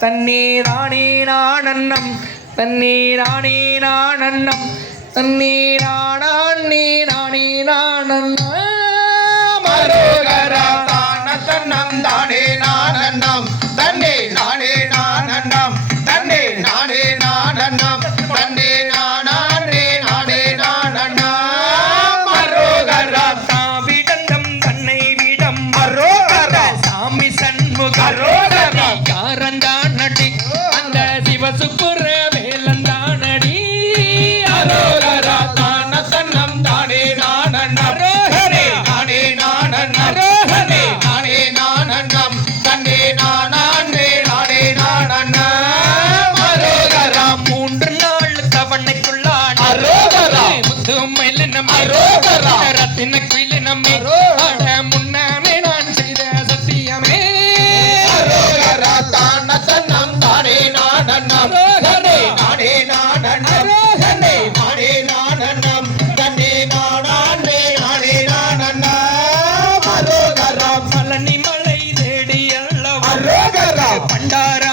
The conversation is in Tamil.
தண்ணீரானே நானன்னம் தண்ணீரானே நானன்னம் தண்ணீரானே நானே நானன்னம் மரோகரா தான தன்னம் தானே நானன்னம் தன்னே நானே நானன்னம் தன்னே நானே நானன்னம் தன்னே நானே நானே நானன்னம் மரோகரா தாவிடந்தம் தன்னை விடம் மரோகரா சாமி சண்முக மரோகரா காரந்தானடி அந்த சிவசுப்புர வேலந்தானடி மரோகரா தான தன்னம் தானே நானன்னம் தன்னே நானே நானன்னம் தன்னே நானே நானன்னம் தன்னே நானே நானே நானன்னம் மரோகரா மூன்று நாள் தவணைக்குள்ளான அரோகரா முத்துமையில் நம்ம அரோகரா ரத்தின குயில நம்மை அட முன்னமே நான் செய்த சத்தியமே அரோகரா தான தன்னம் தானே நானன்னம் தன்னே நானே நானன்னம் தன்னே நானே நானன்னம் தன்னே நானே நானே நானன்னம் அரோகரா பழனி மலை தேடி அல்லவா அரோகரா பண்டார